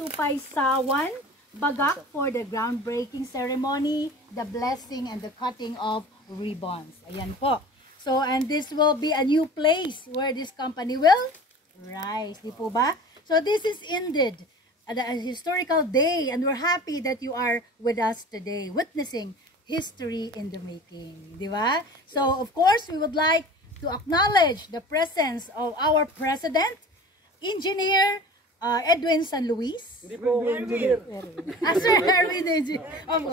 Tupaysawan, Bagak for the groundbreaking ceremony, the blessing and the cutting of ribbons. Ayan po. So, and this will be a new place where this company will rise. Di po ba? So, this is ended a historical day, and we're happy that you are with us today, witnessing history in the making. Di ba? So, of course, we would like to acknowledge the presence of our President, Engineer Edwin San Luis. Hindi po engineer. Sir Erwin,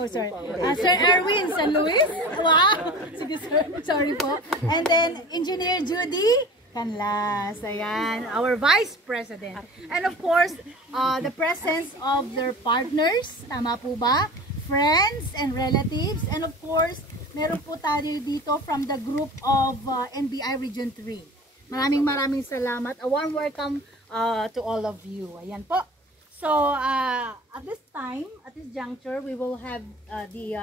sorry. Sir Erwin San Luis. Wow. Sige, sir. Sorry po. And then, Engineer Judy Canlas. Ayan, our Vice President. And of course, the presence of their partners. Tama po ba? Friends and relatives. And of course, meron po tayo dito from the group of NBI Region 3. Maraming salamat. A warm welcome to all of you. Ayan po. So, at this time, at this juncture, we will have the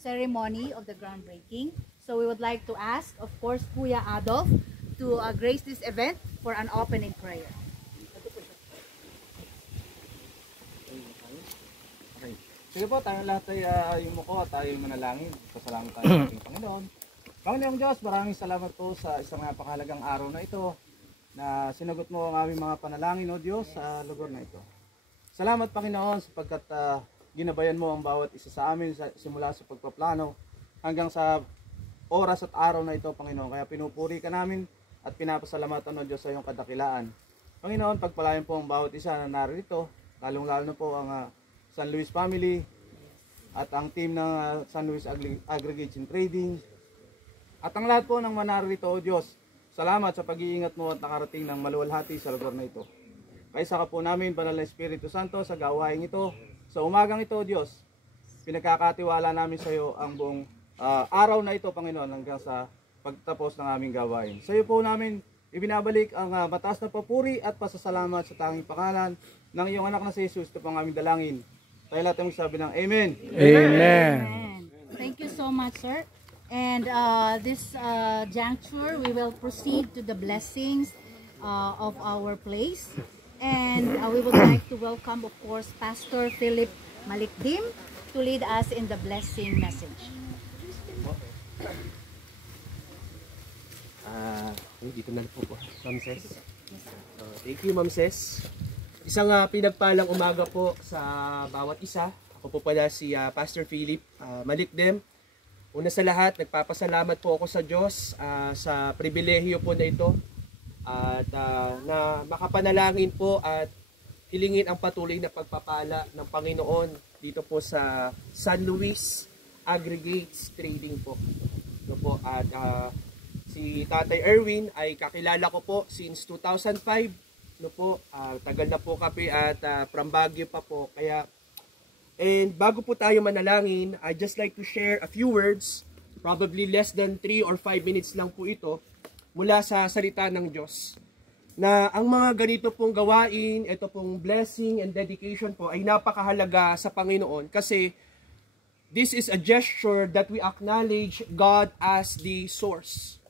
ceremony of the groundbreaking. So, we would like to ask, of course, Kuya Adolf to grace this event for an opening prayer. Okay. Sige po, tayong lahat ay yumuko at tayo manalangin. Pasalamat tayo sa ating Panginoon. Panginoong Diyos, maraming salamat po sa isang napakahalagang araw na ito na sinagot mo ang aming mga panalangin, O Diyos, sa lugar na ito. Salamat, Panginoon, sapagkat ginabayan mo ang bawat isa sa amin simula sa pagpaplano hanggang sa oras at araw na ito, Panginoon. Kaya pinupuri ka namin at pinapasalamatan, O Diyos, sa iyong kadakilaan. Panginoon, pagpalain po ang bawat isa na narito, lalong-lalo na po ang San Luis family at ang team ng San Luis Aggregates and Trading at ang lahat po ng manarito, O Diyos. Salamat sa pag-iingat mo at nakarating ng maluwalhati sa lugar na ito. Kaisa ka po namin, Banal na Espiritu Santo, sa gawain ito. Sa umagang ito, Diyos, pinagkakatiwala namin sa iyo ang buong araw na ito, Panginoon, hanggang sa pagtapos ng aming gawain. Sa iyo po namin ibinabalik ang mataas na papuri at pasasalamat sa tanging pangalan ng iyong anak na si Jesus. Ito po ang aming dalangin. Tayo lahat ang magsabi ng Amen. Amen. Thank you so much, sir. And this juncture, we will proceed to the blessings of our place. And we would like to welcome, of course, Pastor Philip Malikdim to lead us in the blessing message. Dito na po po, Ma'am Ses. Thank you, Ma'am Ses. Isang pinagpalang umaga po sa bawat isa. Ako po pala si Pastor Philip Malikdim. Una sa lahat, nagpapasalamat po ako sa Diyos sa pribilehiyo po na ito at na makapanalangin po at hilingin ang patuloy na pagpapala ng Panginoon dito po sa San Luis Aggregates Trading po. Ito po at si Tatay Erwin ay kakilala ko po since 2005. No po, tagal na po kami at from Baguio pa po. Kaya and bago po tayo manalangin, I'd just like to share a few words, probably less than 3 or 5 minutes lang po ito, mula sa salita ng Diyos. Na ang mga ganito pong gawain, ito pong blessing and dedication po ay napakahalaga sa Panginoon kasi this is a gesture that we acknowledge God as the source.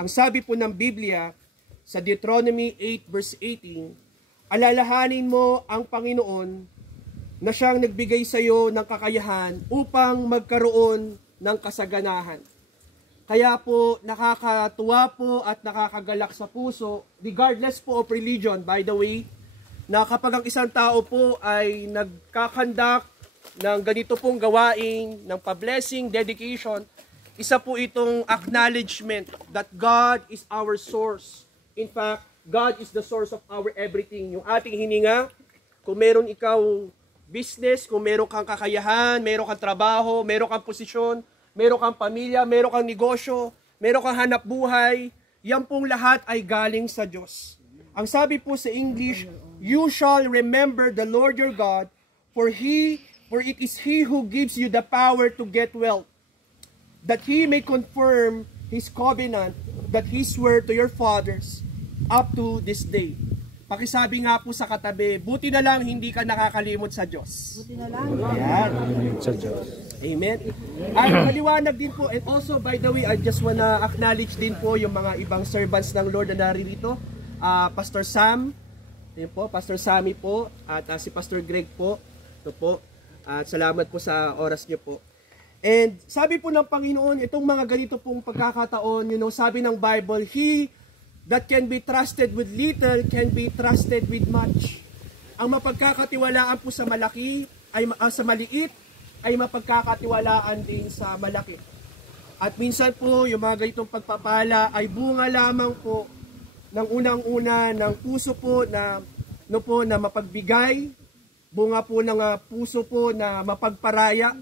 Ang sabi po ng Biblia sa Deuteronomy 8 verse 18, alalahanin mo ang Panginoon na siyang nagbigay sa iyo ng kakayahan upang magkaroon ng kasaganahan. Kaya po nakakatuwa po at nakakagalak sa puso, regardless po of religion, by the way, na kapag ang isang tao po ay nagkakandak ng ganito pong gawain, ng pa-blessing, dedication, isa po itong acknowledgement that God is our source. In fact, God is the source of our everything. Yung ating hininga, kung meron ikaw business, kung meron kang kakayahan, meron kang trabaho, meron kang posisyon, meron kang pamilya, meron kang negosyo, meron kang hanap buhay, yan pong lahat ay galing sa Diyos. Ang sabi po sa English, you shall remember the Lord your God, for it is He who gives you the power to get wealth, that He may confirm His covenant that He swore to your fathers up to this day. Pakisabi nga po sa katabi, buti na lang hindi ka nakakalimot sa Diyos. Buti na lang. Ayan. Sa Diyos. Amen. At maliwanag din po, and also by the way, I just wanna acknowledge din po yung mga ibang servants ng Lord na naririto. Pastor Sam, Yun po, Pastor Sammy po, at si Pastor Greg po. Ito po. At salamat po sa oras niyo po. And sabi po ng Panginoon, itong mga ganito pong pagkakataon, sabi ng Bible, He that can be trusted with little can be trusted with much. Ang mapagkakatiwalaan po sa malaki, sa maliit, ay mapagkakatiwalaan din sa malaki. At minsan po, yung mga ganitong pagpapala ay bunga lamang po ng unang-una ng puso po na mapagbigay, bunga po ng puso po na mapagparaya.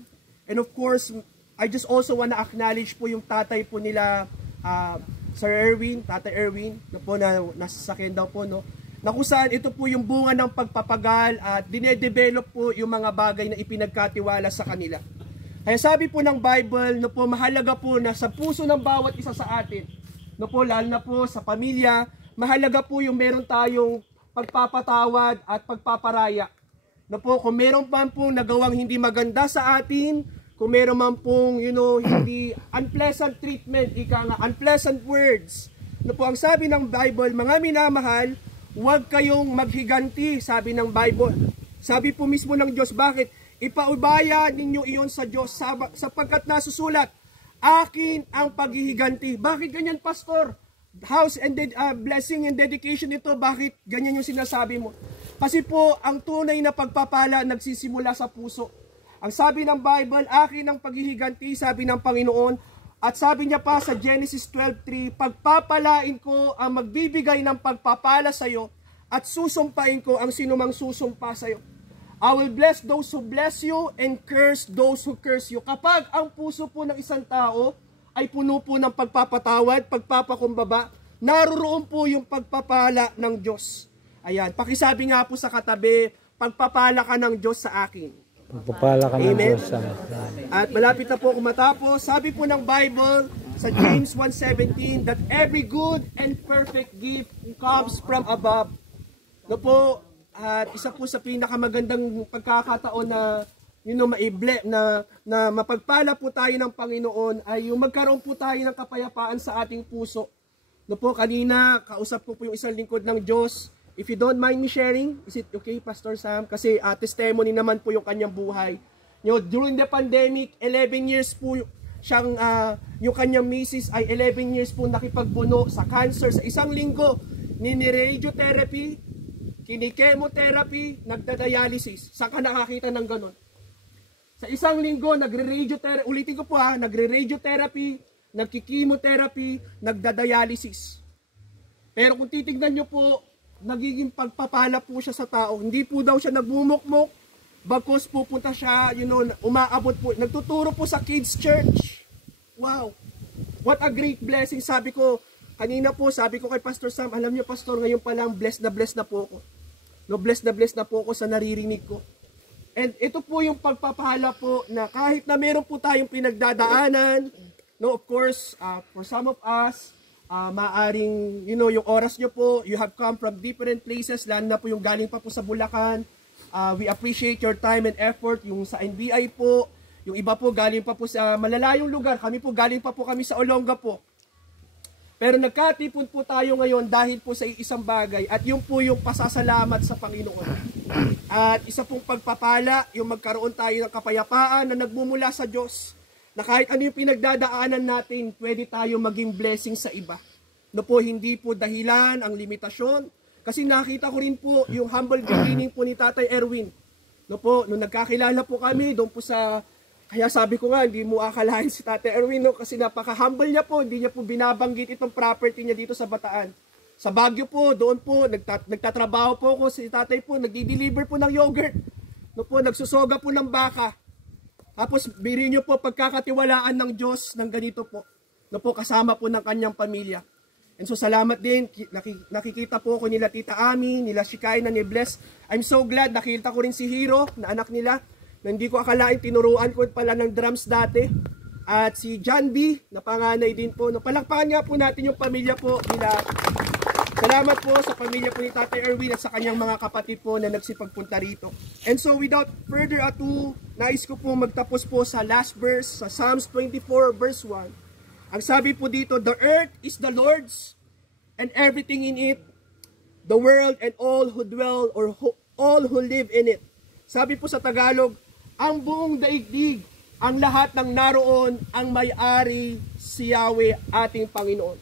And of course, I just also want to acknowledge po yung tatay po nila, Sir Erwin, Tatay Erwin, na nasa sakyan daw po, na kung saan ito po yung bunga ng pagpapagal at dinedevelop po yung mga bagay na ipinagkatiwala sa kanila. Kaya sabi po ng Bible, mahalaga po na sa puso ng bawat isa sa atin, lalo na po sa pamilya, mahalaga po yung meron tayong pagpapatawad at pagpaparaya. Kung meron pa pong nagawang hindi maganda sa atin, kung meron man pong, hindi unpleasant treatment, unpleasant words. Ang sabi ng Bible, mga minamahal, huwag kayong maghiganti, sabi ng Bible. Sabi po mismo ng Diyos, bakit? Ipaubaya ninyo iyon sa Diyos, sapagkat nasusulat, akin ang paghihiganti. Bakit ganyan, Pastor? House and blessing and dedication ito, bakit ganyan yung sinasabi mo? Kasi po, ang tunay na pagpapala nagsisimula sa puso. Ang sabi ng Bible, akin ang paghihiganti, sabi ng Panginoon, at sabi niya pa sa Genesis 12:3, pagpapalain ko ang magbibigay ng pagpapala sa iyo, at susumpain ko ang sinumang susumpa sa iyo. I will bless those who bless you and curse those who curse you. Kapag ang puso po ng isang tao ay puno po ng pagpapatawad, pagpapakumbaba, naroroon po yung pagpapala ng Diyos. Ayan, pakisabi nga po sa katabi, pagpapala ka ng Diyos sa akin. Pagpapala ka ng Diyos sa akin. At malapit na po kumatapos, sabi po ng Bible sa James 1:17 that every good and perfect gift comes from above. At isa po sa pinakamagandang pagkakataon na na mapagpala po tayo ng Panginoon ay yung magkaroon po tayo ng kapayapaan sa ating puso. Kanina, kausap po yung isang lingkod ng Diyos. If you don't mind me sharing, is it okay, Pastor Sam? Kasi testimony naman po yung kanyang buhay. During the pandemic, 11 years po siyang, yung kanyang misis ay 11 years po nakipagbuno sa cancer. Sa isang linggo, nini-radiotherapy, kini-chemotherapy, nagda-dialysis. Saan ka nakakita ng ganon? Sa isang linggo, nagre-radiotherapy, ulitin ko po nagre-radiotherapy, nagki-chemotherapy, nagda-dialysis. Pero kung titignan nyo po, nagiging pagpapala po siya sa tao. Hindi po daw siya nagbumukmok, bagkus pupunta siya, umaabot po, nagtuturo po sa kids church. Wow! What a great blessing. Sabi ko kay Pastor Sam, alam niyo Pastor, ngayon pa lang blessed na po ako. Blessed na po ako sa naririnig ko. And ito po yung pagpapala po na kahit na meron po tayong pinagdadaanan, of course, for some of us, maaring, yung oras nyo po, you have come from different places, lalo na po yung galing pa po sa Bulacan. We appreciate your time and effort, yung sa NBI po, yung iba po galing pa po sa malalayong lugar, kami po galing pa po kami sa Olonga po. Pero nagkatipon po tayo ngayon dahil po sa isang bagay, at yun po yung pasasalamat sa Panginoon. At isa pong pagpapala, yung magkaroon tayo ng kapayapaan na nagmumula sa Diyos, na kahit ano yung pinagdadaanan natin, pwede tayo maging blessing sa iba. Hindi po dahilan ang limitasyon. Kasi nakita ko rin po yung humble beginning po ni Tatay Erwin. Nung nagkakilala po kami, doon po sa, kaya sabi ko nga, hindi mo akalain si Tatay Erwin, kasi napaka-humble niya po, hindi niya po binabanggit itong property niya dito sa Bataan. Sa Baguio po, doon po, nagtatrabaho po ako, si Tatay po, nagdi-deliver po ng yogurt. Nagsusoga po ng baka. Tapos, birin nyo po pagkakatiwalaan ng Diyos ng ganito po. Kasama po ng kanyang pamilya. And so, salamat din. Nakikita po ako nila Tita Ami, nila Shikay na ni Bless. I'm so glad. Nakita ko rin si Hero, na anak nila, na hindi ko akalain, tinuruan ko pala ng drums dati. At si John B, na panganay din po. Palakpakan nga po natin yung pamilya po nila. Salamat po sa pamilya po ni Tatay Erwin at sa kanyang mga kapatid po na nagsipagpunta rito. And so without further ado, nais ko po magtapos po sa last verse, sa Psalms 24 verse 1. Ang sabi po dito, the earth is the Lord's and everything in it, the world and all who dwell or all who live in it. Sabi po sa Tagalog, ang buong daigdig, ang lahat ng naroon, ang may-ari si Yahweh ating Panginoon.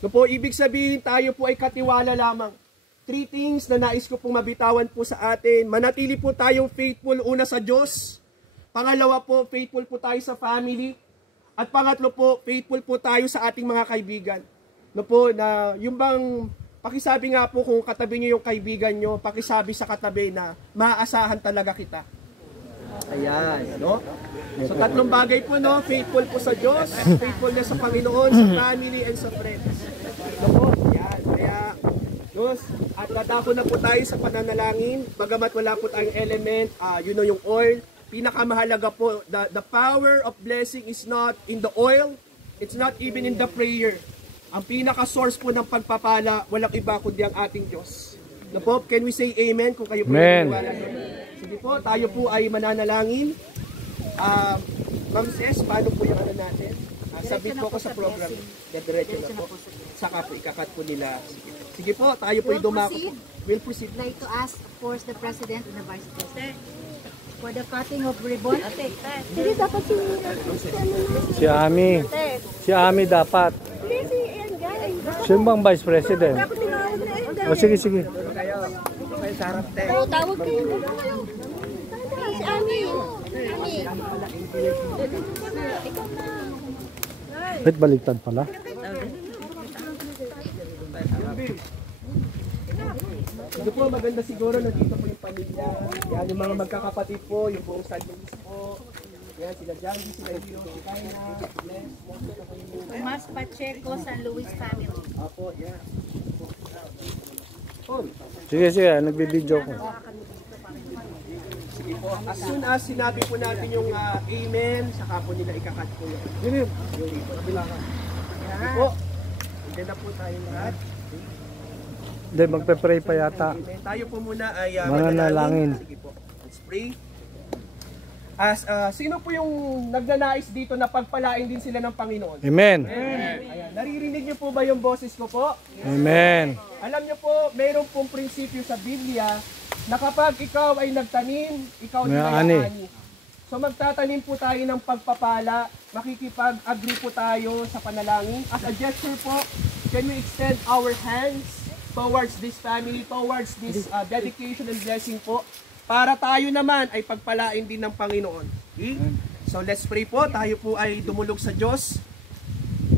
So po, ibig sabihin tayo po ay katiwala lamang. 3 things na nais ko pong mabitawan po sa atin. Manatili po tayong faithful una sa Diyos. Pangalawa po, faithful po tayo sa family. At pangatlo po, faithful po tayo sa ating mga kaibigan. No po, na yung bang pakisabi nga po kung katabi niyo yung kaibigan niyo, pakisabi sa katabi na maaasahan talaga kita. Ayan, no? So 3 bagay po, no? Faithful po sa Diyos, faithfulness sa Panginoon, sa family, and sa friends. No po, yan. Kaya, Diyos, at dadako na po tayo sa pananalangin, bagamat wala po tayong element, you know, yung oil. Pinakamahalaga po, the power of blessing is not in the oil, it's not even in the prayer. Ang pinaka-source po ng pagpapala, walang iba kundi ang ating Diyos. No po, can we say amen kung kayo po naniniwala doon? Sige po, tayo po ay mananalangin. Ma'am Ces, paano po yung ano natin? Submit po ako sa program. Diretso na po. Saka po, ikakat po nila. Sige po, tayo po ay dumako. We'll proceed. I'd like to ask, of course, the President and the Vice President for the cutting of ribbon. Hindi dapat Si Ami. Si Ami dapat. Sino bang Vice President? O sige, sige. Tawag kayo. Si Ami. Ba't baliktad pala? Ito po, maganda siguro na dito po yung pamilya. Yan, yung mga magkakapatid po, yung buong San Luis po. Yan, sila Jandy, sila Hiro, si Kaina, Les, Tomas Pacheco, San Luis family. Apo, yan. Sige, sige. Nagbibideo ko. Sige po, as soon as sinabi po natin yung amen, saka po nila ikakat po yun. Sige. Sige po, hindi na po tayo lahat. Hindi, magpe-pray pa yata. Amen. Tayo po muna ay Mananalangin. Sige po, let's pray. Sino po yung nagnanais dito na pagpalain din sila ng Panginoon? Amen. Ayan. Naririnig niyo po ba yung boses ko po? Amen. Alam niyo po, mayroon pong prinsipyo sa Biblia na kapag ikaw ay nagtanim, ikaw din ay ani. So magtatanim po tayo ng pagpapala, makikipag-agree po tayo sa panalangin. As a gesture po, can we extend our hands towards this family, towards this dedication and blessing po, para tayo naman ay pagpalain din ng Panginoon. Okay? So let's pray po, tayo po ay dumulog sa Diyos.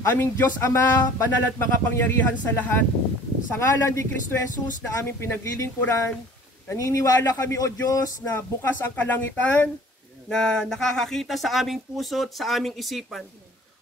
Aming Diyos Ama, banal at makapangyarihan sa lahat, sa ngalan ni Kristo Jesus na aming pinaglilingkuran, naniniwala kami o Diyos na bukas ang kalangitan, na nakakakita sa aming puso at sa aming isipan.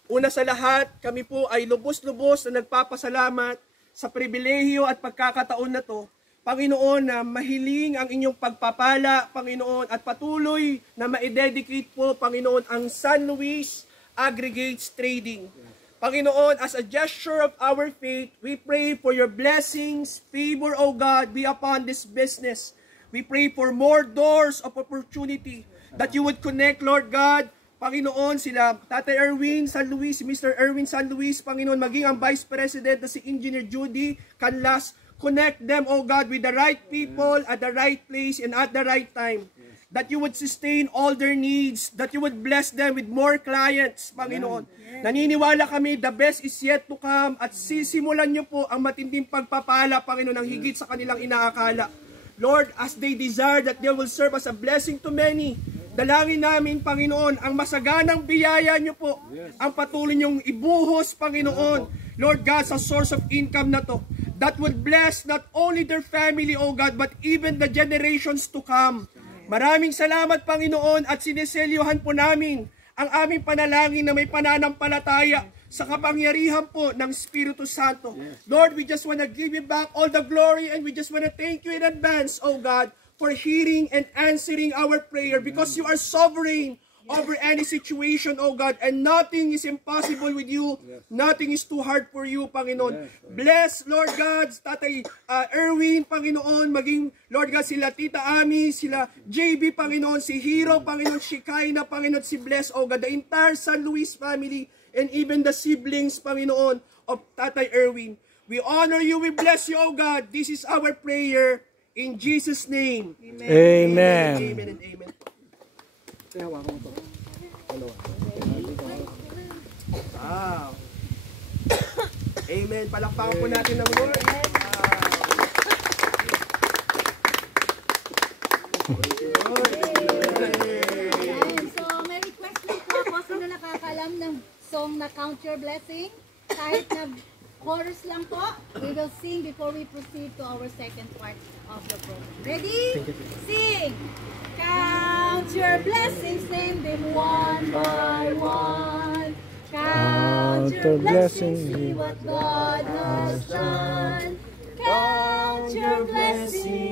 Una sa lahat, kami po ay lubos-lubos na nagpapasalamat sa pribilehiyo at pagkakataon na to, Panginoon, na mahiling ang inyong pagpapala, Panginoon, at patuloy na ma-dedicate po, Panginoon, ang San Luis Aggregates Trading. Panginoon, as a gesture of our faith, we pray for your blessings, favor, O God, be upon this business. We pray for more doors of opportunity that you would connect, Lord God, Panginoon, sila Tatay Erwin San Luis, Mr. Erwin San Luis, Panginoon, maging ang Vice President na si Engineer Judy Canlas. Connect them, oh God, with the right people at the right place and at the right time. That you would sustain all their needs, that you would bless them with more clients, Panginoon. Naniniwala kami, the best is yet to come, at sisimulan niyo po ang matinding pagpapala, Panginoon, ng higit sa kanilang inaakala. Lord, as they desire that they will serve as a blessing to many, dalangin namin, Panginoon, ang masaganang biyaya niyo po, ang patuloy niyong ibuhos, Panginoon, Lord God, sa source of income na to, that would bless not only their family, O God, but even the generations to come. Maraming salamat, Panginoon, at sineselyuhan po namin ang aming panalangin na may pananampalataya sa kapangyarihan po ng Espiritu Santo. Lord, we just want to give you back all the glory, and we just want to thank you in advance, O God, for hearing and answering our prayer, because you are sovereign over any situation, oh God, and nothing is impossible with you. Nothing is too hard for you, Panginoon. Bless, Lord God, Tatay Erwin, Panginoon, maging, Lord God, sila Tita Ami, sila JB, Panginoon, si Hiro, Panginoon, si Kaina, Panginoon, si Bless, oh God, the entire San Luis family, and even the siblings, Panginoon, of Tatay Erwin. We honor you, we bless you, O God. This is our prayer in Jesus' name. Amen. Amen and amen. Wow. Amen. Palakpakan po natin ng Lord. Ayan. So, may request lang po ako. Sino nakakalam ng song na Count Your Blessing? Kahit na chorus lang po, we will sing before we proceed to our second part of the program. Ready? Sing! Count your blessings, name them one by one. Count your blessings, see what God has done. Count your blessings.